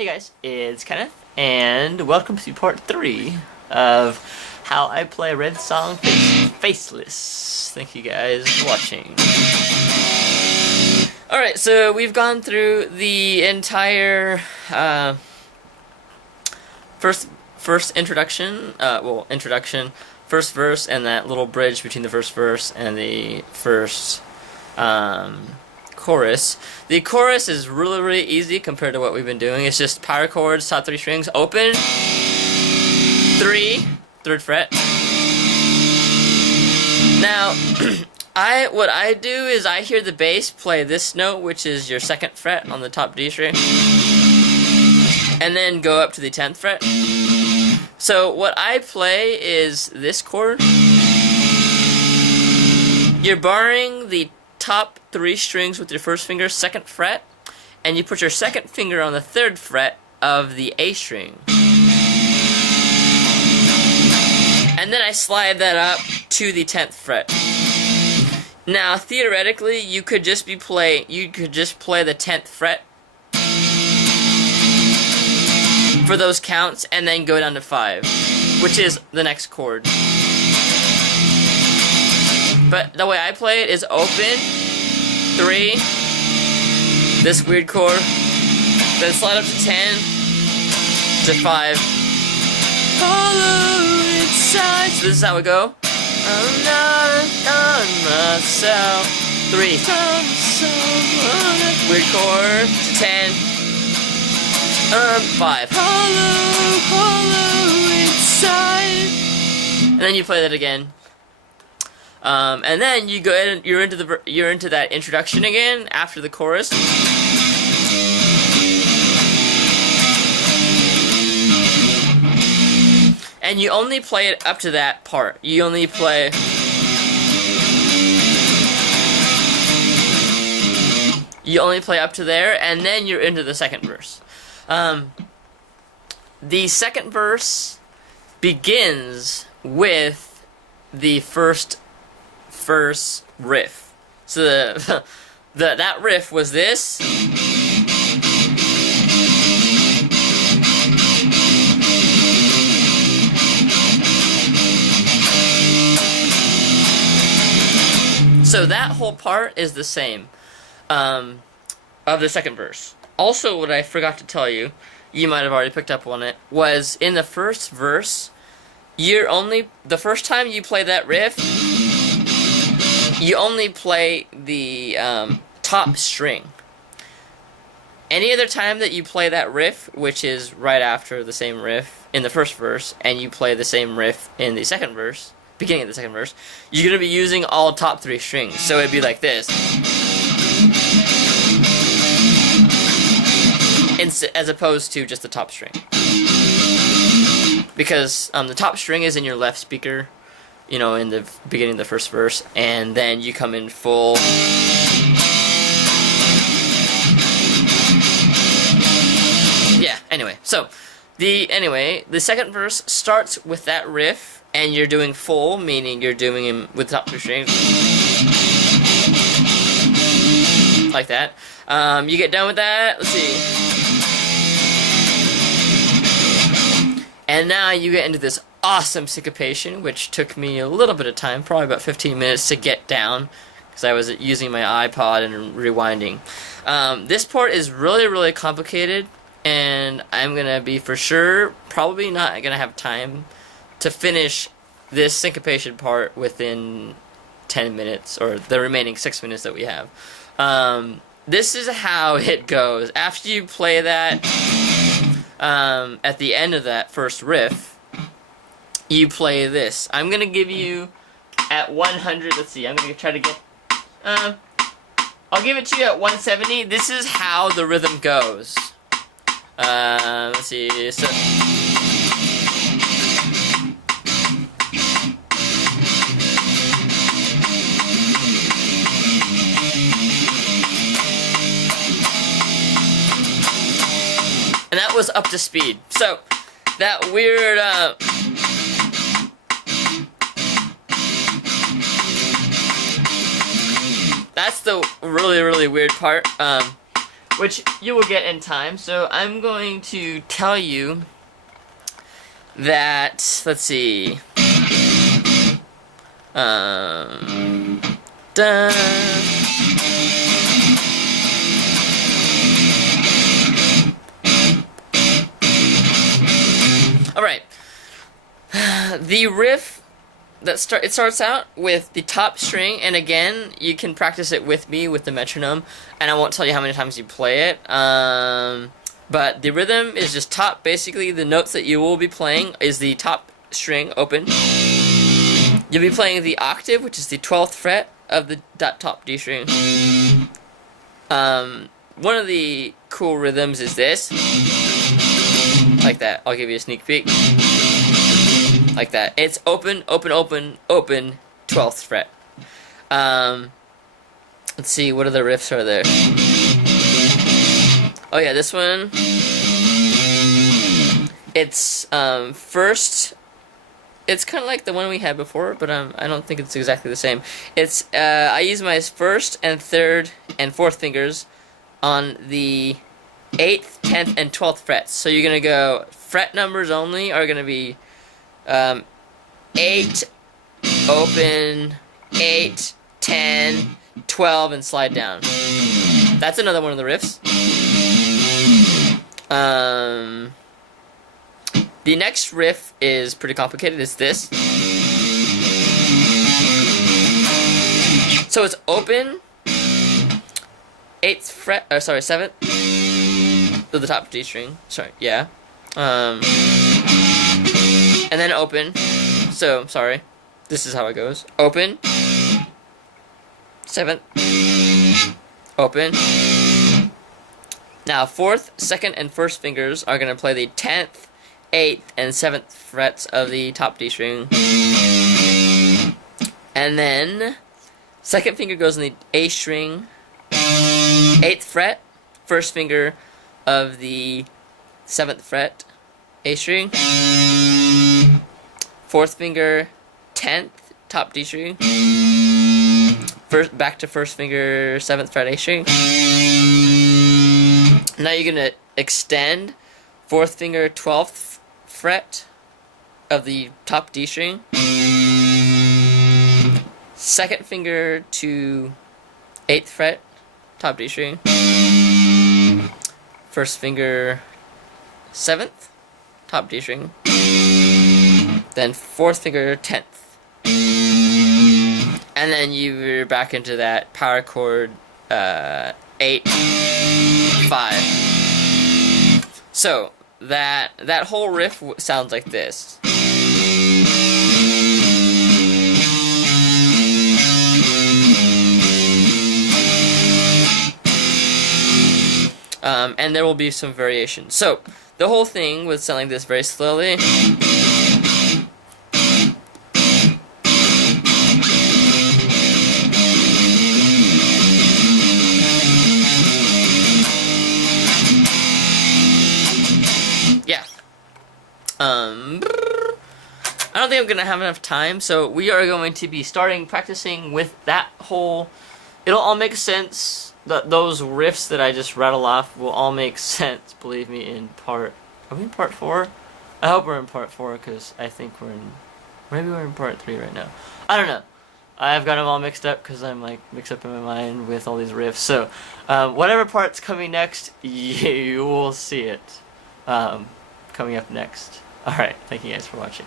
Hey guys, it's Kenneth, and welcome to part 3 of how I play a Red song Faceless. Thank you guys for watching. Alright, so we've gone through the entire first introduction, first verse, and that little bridge between the first verse and the first chorus. The chorus is really easy compared to what we've been doing. It's just power chords, top 3 strings, open, 3, 3rd fret. Now, what I do is I hear the bass play this note, which is your 2nd fret on the top D string, and then go up to the 10th fret. So what I play is this chord. You're barring the top 3 strings with your first finger, 2nd fret, and you put your 2nd finger on the 3rd fret of the A string. And then I slide that up to the 10th fret. Now, theoretically, you could just play the 10th fret for those counts and then go down to 5, which is the next chord. But the way I play it is open, 3, this weird chord, then slide up to 10, to 5. Hollow inside. So this is how we go. I'm not on myself. 3. Weird chord to 10. 5. Hollow inside. And then you play that again. And then you go in, you're into that introduction again after the chorus. And you only play it up to that part. You only play up to there, and then you're into the 2nd verse. The 2nd verse begins with the first verse riff. So that riff was this. So that whole part is the same of the 2nd verse. Also, what I forgot to tell you, you might have already picked up on it, was in the first verse, the first time you play that riff, you only play the top string. Any other time that you play that riff, which is right after the same riff in the first verse, and you play the same riff in the 2nd verse, beginning of the 2nd verse, you're going to be using all top 3 strings. So it'd be like this. As opposed to just the top string. Because the top string is in your left speaker, you know, in the beginning of the first verse, and then you come in full. Yeah, anyway. So, the 2nd verse starts with that riff, and you're doing full, meaning you're doing them with top 3 strings. Like that. You get done with that, let's see. And now you get into this awesome syncopation, which took me a little bit of time, probably about 15 minutes to get down, because I was using my iPod and rewinding. This part is really complicated, and I'm going to be for sure probably not going to have time to finish this syncopation part within 10 minutes, or the remaining 6 minutes that we have. This is how it goes. After you play that, at the end of that first riff, you play this. I'm going to give you at 100, let's see, I'm going to try to get, I'll give it to you at 170. This is how the rhythm goes. Let's see, so... And that was up to speed. So, that weird, that's the really weird part. which you will get in time. So I'm going to tell you that, let's see, dun. All right, the riff it starts out with the top string, and again, you can practice it with me with the metronome, and I won't tell you how many times you play it. But the rhythm is just top. Basically, the notes that you will be playing is the top string open. You'll be playing the octave, which is the 12th fret of the top D string. One of the cool rhythms is this. Like that. I'll give you a sneak peek. Like that. It's open, open, open, open, 12th fret. Let's see, what other riffs are there? Oh yeah, this one. It's first. It's kind of like the one we had before, but I don't think it's exactly the same. It's I use my first and third and fourth fingers on the 8th, 10th, and 12th frets. So you're gonna go fret numbers only are gonna be 8, open, 8, 10, 12, and slide down. That's another one of the riffs. The next riff is pretty complicated. It's this. So it's open, 8th fret, 7th, to the top D string. Sorry, yeah. And then open. So, sorry. This is how it goes. Open, 7th, open. Now, 4th, 2nd, and 1st fingers are going to play the 10th, 8th, and 7th frets of the top D string. And then, 2nd finger goes on the A string, 8th fret, 1st finger of the 7th fret, A string, 4th finger, 10th, top D string, back to 1st finger, 7th fret, A string. Now you're going to extend 4th finger, 12th fret of the top D string, 2nd finger to 8th fret, top D string, 1st finger, 7th, top D string, then 4th finger, 10th. And then you're back into that power chord 8, 5. So that whole riff sounds like this. And there will be some variation. So the whole thing would sound like this very slowly. Yeah. I don't think I'm gonna have enough time, so we are going to be practicing with that whole. It'll all make sense. Those riffs that I just rattle off will all make sense, believe me, in part... Are we in part 4? I hope we're in part 4, because I think maybe we're in part 3 right now. I don't know. I've got them all mixed up, because I'm, like, mixed up in my mind with all these riffs. So, whatever part's coming next, you will see it coming up next. Alright, thank you guys for watching.